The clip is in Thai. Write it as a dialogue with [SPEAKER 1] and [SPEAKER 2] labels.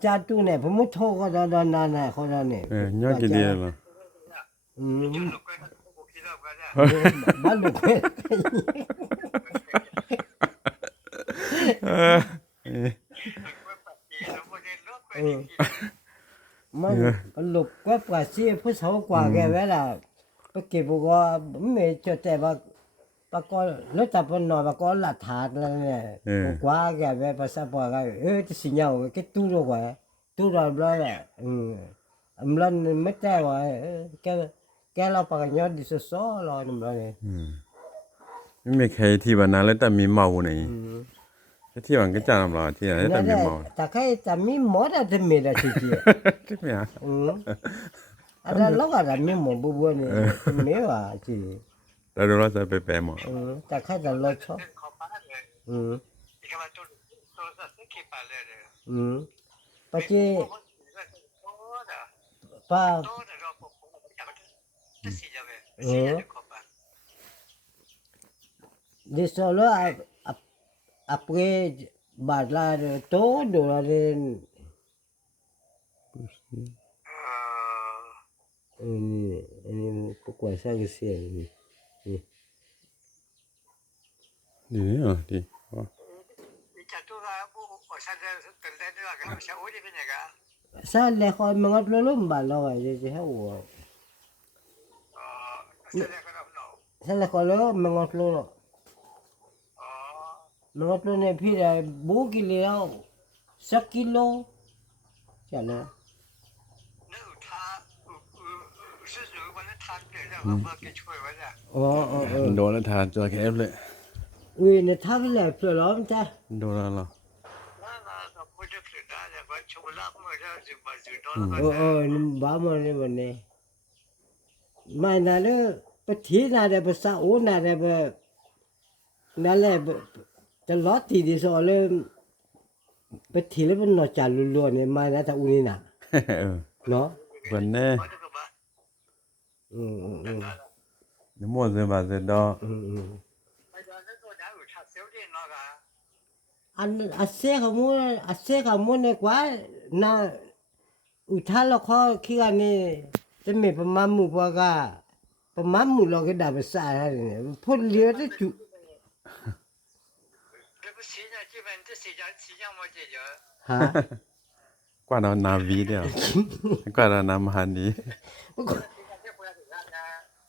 [SPEAKER 1] cha tu này phải mất thô có đó đó nà nà khó đó này
[SPEAKER 2] เออย่อกี่เดียวเหรอ
[SPEAKER 1] ừ
[SPEAKER 3] จุดลูกก็บุกที่เราก็ได้
[SPEAKER 1] bắt được cái
[SPEAKER 2] เออเออ
[SPEAKER 3] ก็ปัดจีแล้ว ก็เดินรถไป
[SPEAKER 1] ừ mà cái lục quá quả xí phút sáu quả cái vậy là cái kịp có mẹ cho trẻ bà bà con lúc tập bên nồi bà con là thạt là nè
[SPEAKER 2] Ừ.
[SPEAKER 1] quá cái vậy bà sao bà cái ơ cái xì nhau cái tu rồi quả tu rồi đó là ừ âm lên mấy trái quả cái cái เราปากยอดดิสซอรอนึงเลย
[SPEAKER 2] อืมไม่มีใครที่วันนั้นแล้วแต่มีเมาไหนที่วันก็จำเราที่ไหนแต่มีเมา
[SPEAKER 1] แต่ใครจะมีหมดอะจะมีละทีเดียว
[SPEAKER 2] ใช่ไหมฮะ
[SPEAKER 1] อืมอะไรลูกอะไรมีหมดบุบนี่ไม่ว่าจี
[SPEAKER 2] แต่ดูเราจะไปแปลหมอ
[SPEAKER 1] อืมแต่ใครจะลดชอบ
[SPEAKER 3] เดินขอบ้านเลย
[SPEAKER 1] อืม
[SPEAKER 3] อีกคำว่าจุดตัวสัตว์ที่ขีดไปเลยเลย
[SPEAKER 1] อืมปะจี
[SPEAKER 3] โอ้เด้อ
[SPEAKER 1] ป้า
[SPEAKER 3] โตเด้อเราผมผมอยากจะสีจะไปสีจะขอบ้าน
[SPEAKER 1] ดิสโลอะอะอะเปบาดลาโตโดลาเรน
[SPEAKER 3] เออ
[SPEAKER 1] อันนี้อันนี้พวกว่าสร้างเสียงนี่
[SPEAKER 2] ดีเหรอดี
[SPEAKER 3] อีจัตุราผู้อสันเดตันเดนว่าก็ไม่ใช่โอ้ยเป็นยังไง
[SPEAKER 1] ซาเลคอยมังอัดลุ่มบาลอยจะจะให้วัว
[SPEAKER 3] เออแสดงก็เราเนาะ
[SPEAKER 1] ซาเลคอยลุ่มมังอัดลุ่ม
[SPEAKER 3] อ๋อ
[SPEAKER 1] มังอัดลุ่มเนี่ยพี่ได้บุกิเลวสักกิโลใช่ไหม
[SPEAKER 3] ทันเลยนะว่าเบิกจะช่วยไว้
[SPEAKER 1] เนี่ย Aa, aa, aa.
[SPEAKER 2] โดนแล้วทานจระเข้
[SPEAKER 1] เลย Öyle tabii yapıyor amca.
[SPEAKER 2] โดนแล้วเหรอ
[SPEAKER 3] ว่าเราสมมติจะผิ
[SPEAKER 1] ดได้แต่ว่าชูรักไม่ได้สิมาอยู่นอนก็ O ได้ o baba ne bu ne? Manları bu ti nare bu sa o nare bu nare bu ta lot ti di so le bu ti le bu no cha lu lu ne ma na ta u ni na
[SPEAKER 2] เออ
[SPEAKER 1] no
[SPEAKER 2] วันแน่
[SPEAKER 3] เขาจะ
[SPEAKER 1] อืมอืมอืม
[SPEAKER 2] นิมนต์เสบาเสดอ
[SPEAKER 1] อืมอืมอันอัศเยกมูอัศเสกมูเนี่ยกว่านะอุทาลข้อขี้กันนี่จะมีประมาณมู่กว่ากาประมาณมู่เราก็ดับสายอะไรเนี่ยพ่นเลือยวจะจุฮะ
[SPEAKER 2] กว่าเรานาวีเดียวกว่าเรานาม
[SPEAKER 1] ฮั
[SPEAKER 2] นนี้